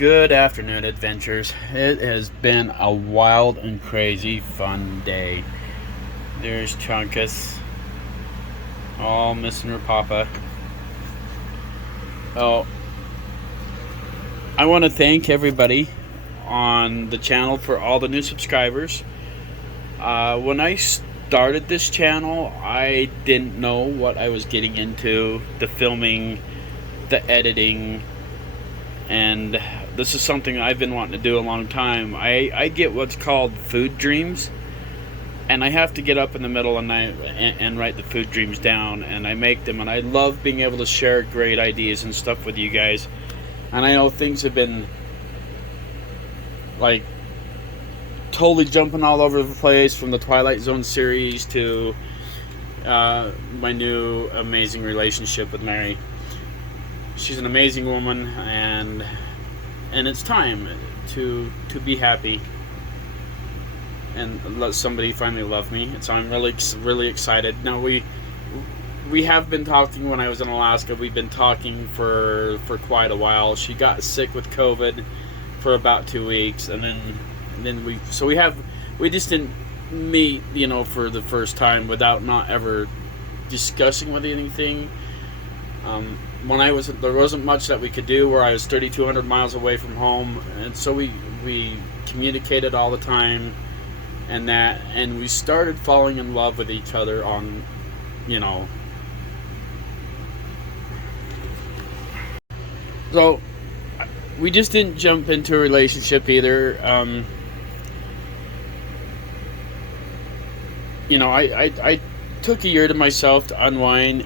Good afternoon, adventures. It has been a wild and crazy fun day. There's Chunkus, all missing her papa. Oh, I want to thank everybody on the channel for all the new subscribers. When I started this channel, I didn't know what I was getting into, the filming, the editing, and this is something I've been wanting to do a long time. I get what's called food dreams, and I have to get up in the middle of the night and write the food dreams down, and I make them, and I love being able to share great ideas and stuff with you guys. And I know things have been like totally jumping all over the place, from the Twilight Zone series to my new amazing relationship with Mary. She's an amazing woman, and it's time to be happy and let somebody finally love me. And so I'm really excited. Now we have been talking. When I was in Alaska, we've been talking for quite a while. She got sick with COVID for about 2 weeks, and then we just didn't meet, for the first time without not ever discussing with anything. There wasn't much that we could do, where I was 3,200 miles away from home, and so we communicated all the time, and we started falling in love with each other on, so we just didn't jump into a relationship either. I took a year to myself to unwind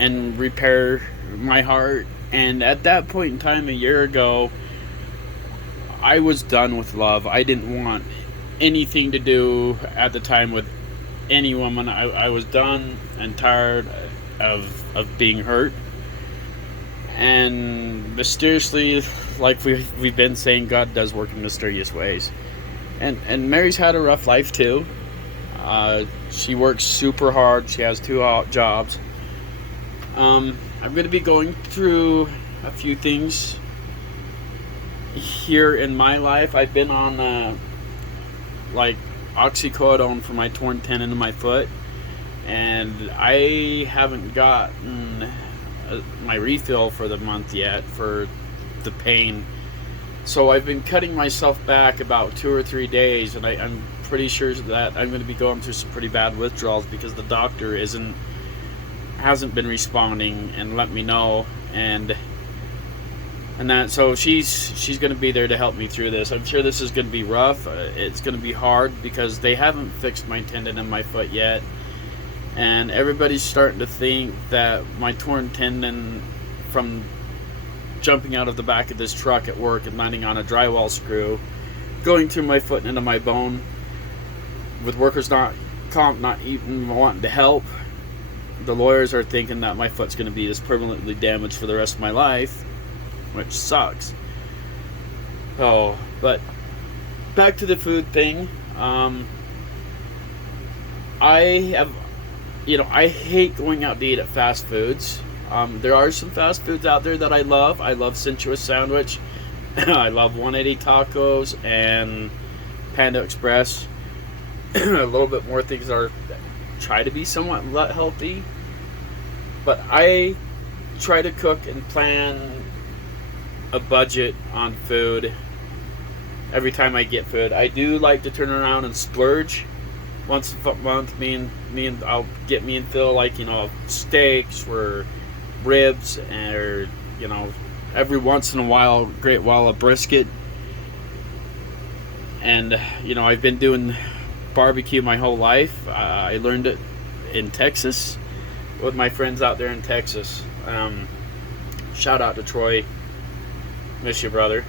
and repair my heart. And at that point in time, a year ago, I was done with love. I didn't want anything to do at the time with any woman. I was done and tired of being hurt. And mysteriously, like we've been saying, God does work in mysterious ways. And Mary's had a rough life too. She works super hard. She has 2 jobs. I'm going to be going through a few things here in my life. I've been on oxycodone for my torn tendon in my foot, and I haven't gotten my refill for the month yet for the pain. So I've been cutting myself back about 2 or 3 days, and I'm pretty sure that I'm going to be going through some pretty bad withdrawals, because the doctor hasn't been responding and let me know, and that, so she's going to be there to help me through this. I'm sure this is going to be rough. It's going to be hard because they haven't fixed my tendon in my foot yet, and everybody's starting to think that my torn tendon from jumping out of the back of this truck at work and landing on a drywall screw, going through my foot and into my bone, with workers not even wanting to help. The lawyers are thinking that my foot's going to be just permanently damaged for the rest of my life, which sucks. Oh, but back to the food thing. I hate going out to eat at fast foods. There are some fast foods out there that I love. I love Sensuous Sandwich. I love 180 Tacos and Panda Express. A little bit more things that try to be somewhat healthy, but I try to cook and plan a budget on food every time I get food. I do like to turn around and splurge once a month. I'll get me and Phil steaks or ribs, or every once in a while, great while of brisket. And I've been doing barbecue my whole life. I learned it in Texas with my friends out there in Texas. Shout out to Troy. Miss you, brother.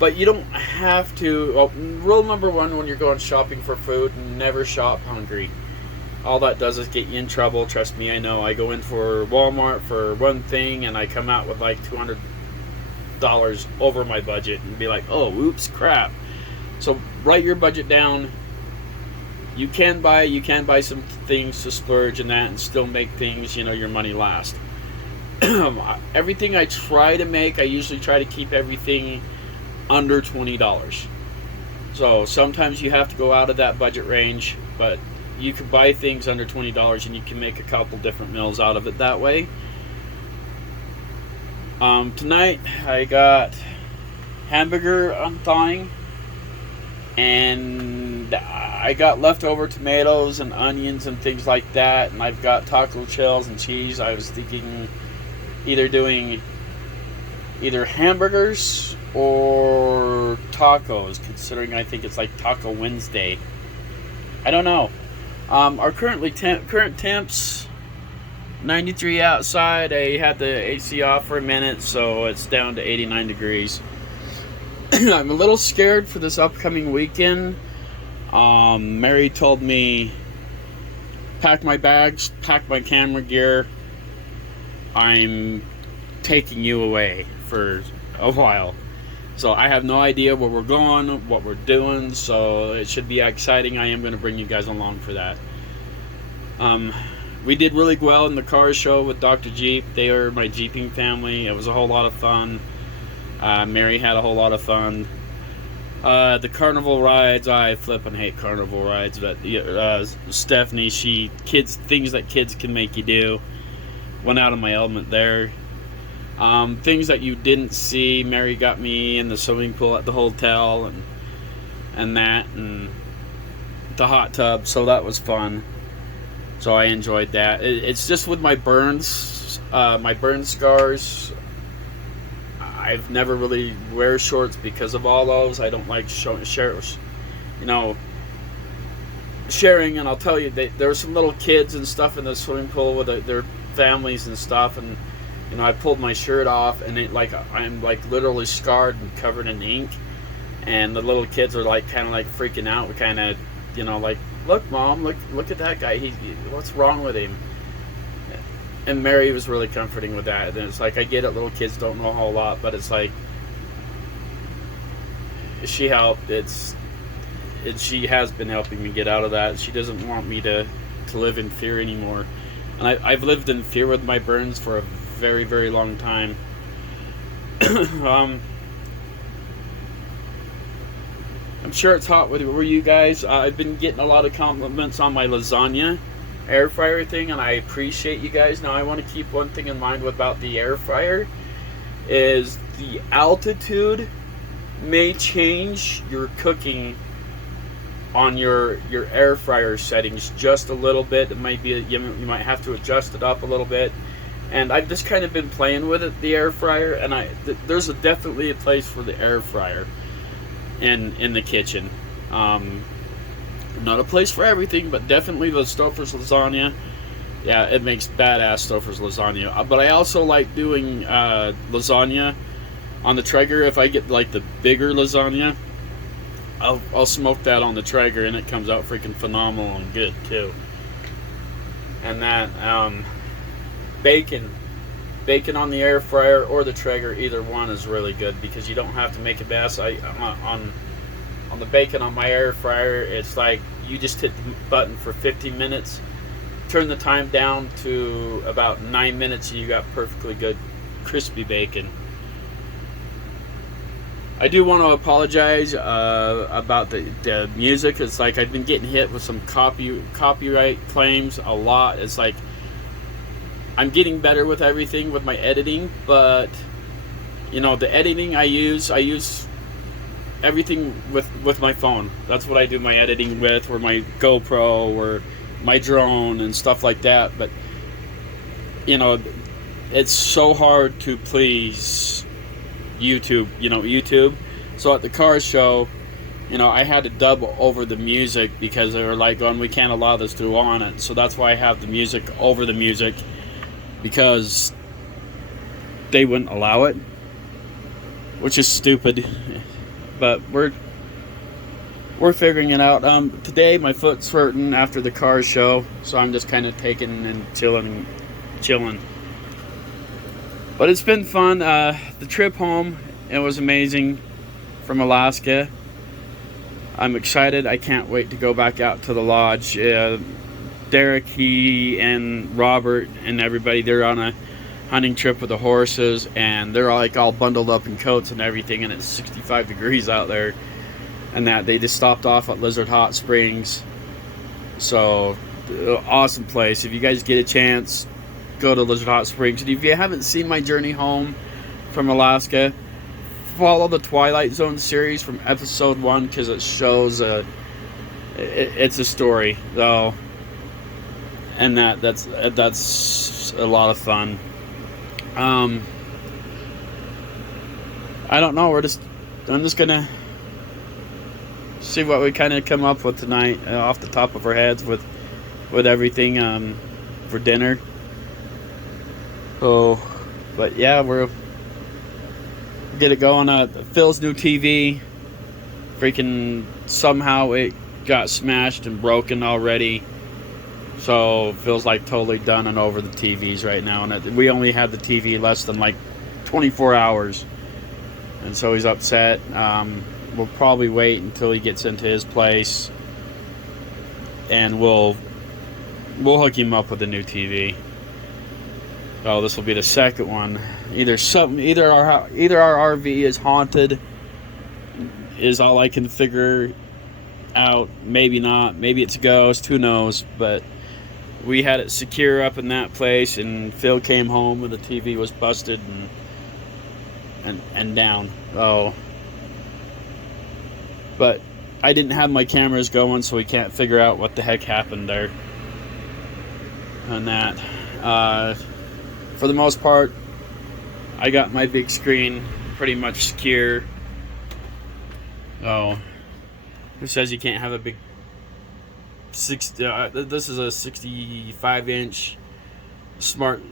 But you don't have to. Well, rule number 1 when you're going shopping for food: never shop hungry. All that does is get you in trouble. Trust me, I know. I go in for Walmart for one thing, and I come out with like $200 over my budget, and be like, oh, oops, crap. So write your budget down. You can buy some things to splurge and that, and still make things, your money last. Everything I try to make, I usually try to keep everything under $20. So sometimes you have to go out of that budget range, but you can buy things under $20 and you can make a couple different meals out of it that way. Tonight I got hamburger I'm thawing, and I got leftover tomatoes and onions and things like that, and I've got taco shells and cheese. I was thinking doing either hamburgers or tacos, considering I think it's like Taco Wednesday. I don't know. Our current temps 93 outside. I had the AC off for a minute, so it's down to 89 degrees. I'm a little scared for this upcoming weekend. Mary told me, pack my bags, pack my camera gear. I'm taking you away for a while. So I have no idea where we're going, what we're doing, so it should be exciting. I am going to bring you guys along for that. We did really well in the car show with Dr. Jeep. They are my Jeeping family. It was a whole lot of fun. Mary had a whole lot of fun. The carnival rides, I flippin' hate carnival rides, but Stephanie, things that kids can make you do, went out of my element there. Things that you didn't see, Mary got me in the swimming pool at the hotel and the hot tub, so that was fun. So I enjoyed that. It's just with my burns, my burn scars. I've never really wear shorts because of all those. I don't like sharing, and I'll tell you, there were some little kids and stuff in the swimming pool with their families and stuff, and I pulled my shirt off, and I'm literally scarred and covered in ink, and the little kids are kind of freaking out. We kind of, look, Mom, look at that guy. What's wrong with him? And Mary was really comforting with that. And it's I get it, little kids don't know a whole lot, but it's she helped. She has been helping me get out of that. She doesn't want me to live in fear anymore. And I've lived in fear with my burns for a very, very long time. I'm sure it's hot with you guys. I've been getting a lot of compliments on my lasagna air fryer thing, and I appreciate you guys. Now I want to keep one thing in mind about the air fryer is the altitude may change your cooking on your air fryer settings just a little bit. It might be you might have to adjust it up a little bit, and I've just kind of been playing with it, the air fryer, and there's definitely a place for the air fryer in the kitchen. Not a place for everything, but definitely the Stouffer's lasagna. Yeah, it makes badass Stouffer's lasagna. But I also like doing lasagna on the Traeger. If I get the bigger lasagna, I'll smoke that on the Traeger, and it comes out freaking phenomenal and good too. And that bacon on the air fryer or the Traeger, either one is really good because you don't have to make a mess. On the bacon on my air fryer, it's you just hit the button for 15 minutes, turn the time down to about 9 minutes, and you got perfectly good crispy bacon. I do want to apologize about the music. It's I've been getting hit with some copyright claims a lot. It's I'm getting better with everything with my editing, but the editing I use everything with my phone. That's what I do my editing with, or my GoPro, or my drone and stuff like that. But it's so hard to please YouTube. So at the car show, I had to dub over the music because they were going, we can't allow this to go on it. So that's why I have the music over the music, because they wouldn't allow it, which is stupid. But we're figuring it out. Today my foot's hurting after the car show, so I'm just kind of taking and chilling. But it's been fun. The trip home, it was amazing from Alaska. I'm excited. I can't wait to go back out to the lodge. Derek, he and Robert and everybody, they're on a hunting trip with the horses, and they're like all bundled up in coats and everything, and it's 65 degrees out there, and that they just stopped off at Lizard Hot Springs. So awesome place. If you guys get a chance, go to Lizard Hot Springs. And if you haven't seen my journey home from Alaska, follow the Twilight Zone series from episode 1, because it shows it's a story though, and that's a lot of fun. I don't know, I'm just gonna see what we kind of come up with tonight, off the top of our heads, with everything for dinner. So, but yeah, we'll get it going. Phil's new TV, freaking somehow it got smashed and broken already. So Phil's like totally done and over the TVs right now, and we only had the TV less than like 24 hours, and so he's upset. We'll probably wait until he gets into his place, and we'll hook him up with a new TV. Oh, this will be the second one. Either our RV is haunted, is all I can figure out. Maybe not. Maybe it's a ghost. Who knows? But we had it secure up in that place, and Phil came home and the TV was busted and down. Oh, but I didn't have my cameras going, so we can't figure out what the heck happened there. On that, for the most part, I got my big screen pretty much secure. Oh, who says you can't have a big this is a 65-inch smart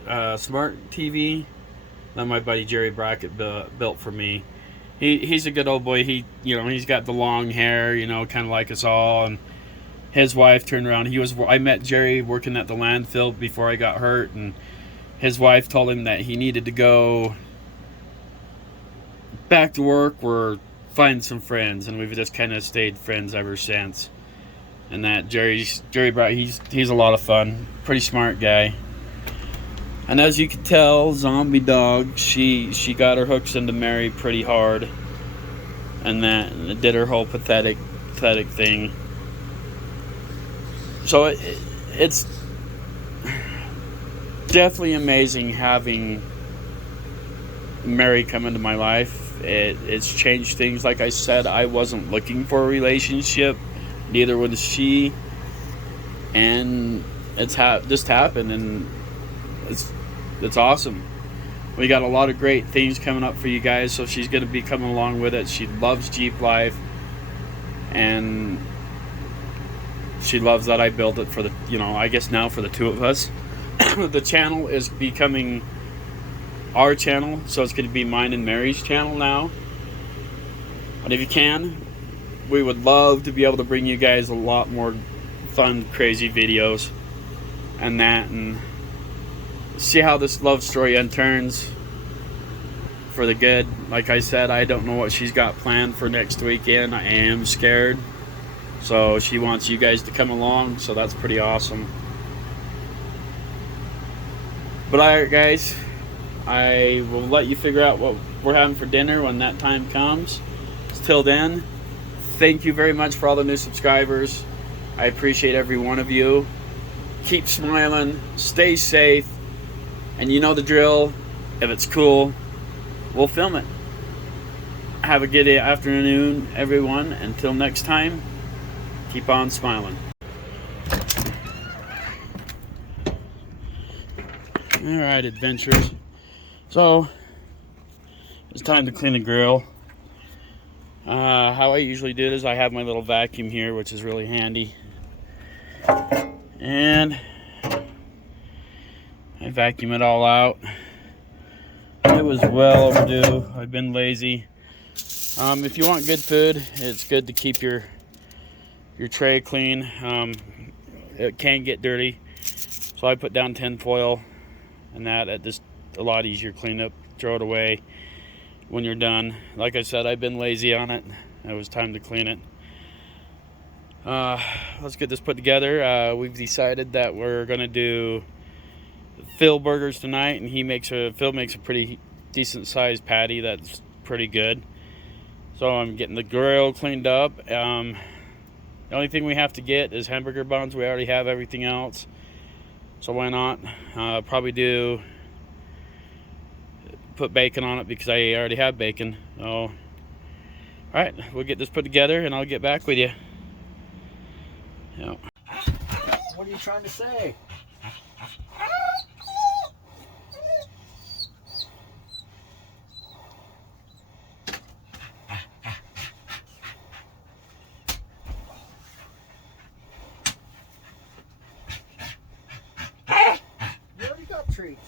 TV that my buddy Jerry Brackett built for me. He's a good old boy. He's got the long hair, kind of like us all. And his wife turned around. I met Jerry working at the landfill before I got hurt, and his wife told him that he needed to go back to work or find some friends, and we've just kind of stayed friends ever since. And that Jerry Brackett, he's a lot of fun, pretty smart guy. And as you can tell, Zombie Dog, she got her hooks into Mary pretty hard, and that did her whole pathetic thing. So it's definitely amazing having Mary come into my life. It's changed things. Like I said, I wasn't looking for a relationship, neither was she, and it's just happened, and it's awesome. We got a lot of great things coming up for you guys, so she's going to be coming along with it. She loves Jeep life, and she loves that I built it for I guess now for the two of us. The channel is becoming our channel, so it's going to be mine and Mary's channel now. But if you can, we would love to be able to bring you guys a lot more fun, crazy videos and see how this love story turns for the good. Like I said, I don't know what she's got planned for next weekend. I am scared. So she wants you guys to come along, so that's pretty awesome. But alright guys, I will let you figure out what we're having for dinner when that time comes. Till then, thank you very much for all the new subscribers. I appreciate every one of you. Keep smiling, stay safe, and you know the drill. If it's cool, we'll film it. Have a good afternoon, everyone. Until next time, keep on smiling. Alright, adventurers. So, it's time to clean the grill. How I usually do it is I have my little vacuum here, which is really handy. And I vacuum it all out. It was well overdue. I've been lazy. If you want good food, it's good to keep your tray clean. It can get dirty, so I put down tin foil, and that just a lot easier clean up. Throw it away when you're done. Like I said, I've been lazy on it. It was time to clean it. Let's get this put together. We've decided that we're gonna do Phil burgers tonight, and Phil makes a pretty decent sized patty that's pretty good. So I'm getting the grill cleaned up. The only thing we have to get is hamburger buns. We already have everything else, so why not? Probably put bacon on it because I already have bacon. So, all right, we'll get this put together, and I'll get back with you. Yeah. What are you trying to say? You already got treats.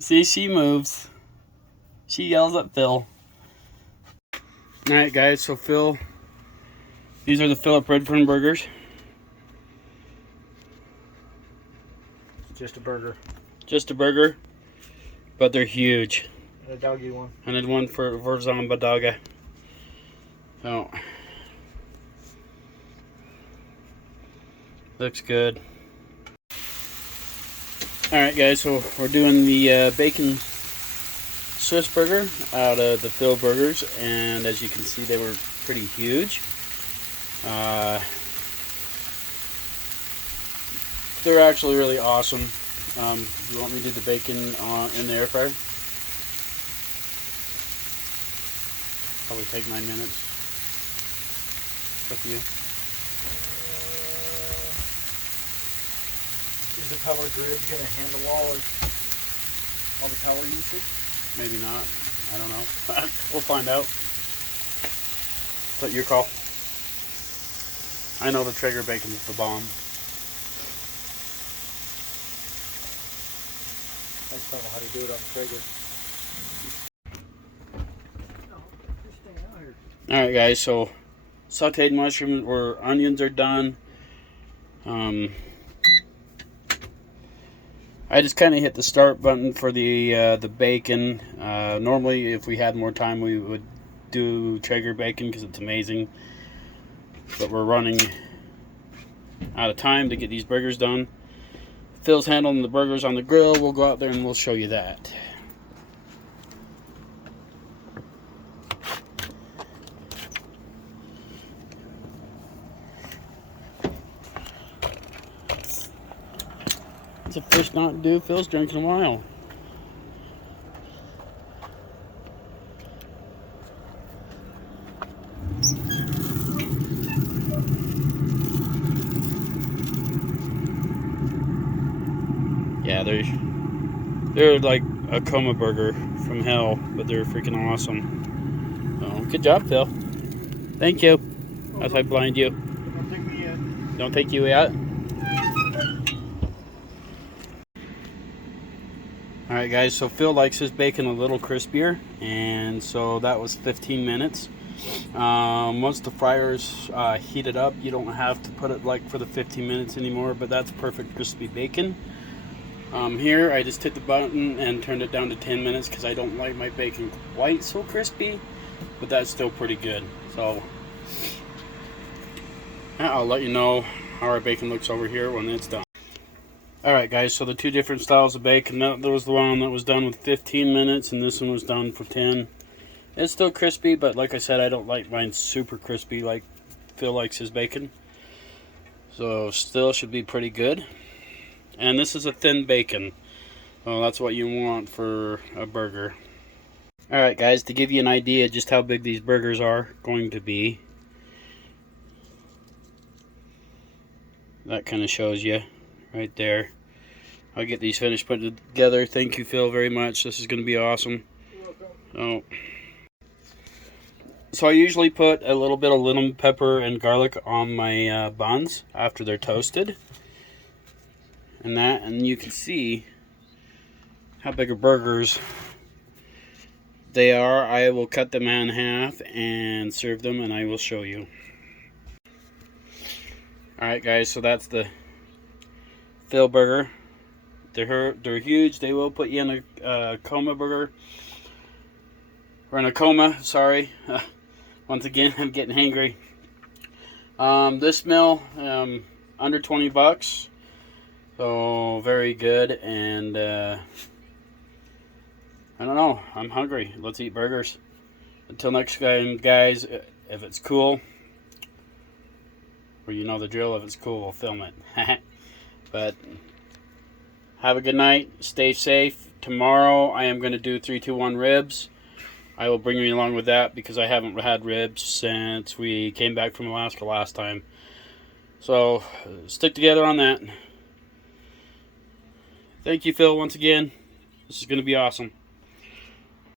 See, she moves. She yells at Phil. Alright guys, so these are the Philip Redfern burgers. Just a burger. Just a burger, but they're huge. And a doggy one. And then one for Zamba Dogga. Oh. Looks good. Alright guys, so we're doing the bacon Swiss burger out of the Phil Burgers, and as you can see they were pretty huge. They're actually really awesome. You want me to do the bacon in the air fryer? Probably take 9 minutes. It's up to you. Is the power grid going to handle all the power usage? Maybe not. I don't know. We'll find out. But your call. I know the Traeger bacon is the bomb. I just don't know how to do it on Traeger. Alright guys, so sauteed mushrooms or onions are done. I just kind of hit the start button for the bacon. Normally, if we had more time, we would do Traeger bacon because it's amazing. But we're running out of time to get these burgers done. Phil's handling the burgers on the grill. We'll go out there and we'll show you that. It's a fish not do. Phil's drinking a while. Yeah, they're like a coma burger from hell, but they're freaking awesome. Oh, good job, Phil. Thank you. As I blind you. Don't take me in. Don't take you yet. Alright guys, so Phil likes his bacon a little crispier, and so that was 15 minutes. Once the fryer's heated up, you don't have to put it like for the 15 minutes anymore, but that's perfect crispy bacon. Here I just hit the button and turned it down to 10 minutes because I don't like my bacon quite so crispy, but that's still pretty good. So I'll let you know how our bacon looks over here when it's done. Alright guys, so the two different styles of bacon, that was the one that was done with 15 minutes and this one was done for 10. It's still crispy, but like I said, I don't like mine super crispy like Phil likes his bacon. So still should be pretty good. And this is a thin bacon. Well, that's what you want for a burger. Alright guys, to give you an idea just how big these burgers are going to be. That kind of shows you right there. I'll get these finished put together. Thank you, Phil, very much. This is going to be awesome. Oh. So I usually put a little bit of lemon pepper and garlic on my buns after they're toasted. And you can see how big a burgers they are. I will cut them in half and serve them, and I will show you. Alright guys, so that's the Phil burger. They're huge. They will put you in a coma burger. Or in a coma, sorry. Once again, I'm getting hangry. This meal, under 20 bucks. So, very good. And, I don't know. I'm hungry. Let's eat burgers. Until next time, guys, if it's cool, or you know the drill, if it's cool, we'll film it. But, have a good night. Stay safe. Tomorrow, I am going to do 3-2-1 ribs. I will bring you along with that because I haven't had ribs since we came back from Alaska last time. So, stick together on that. Thank you, Phil, once again. This is going to be awesome.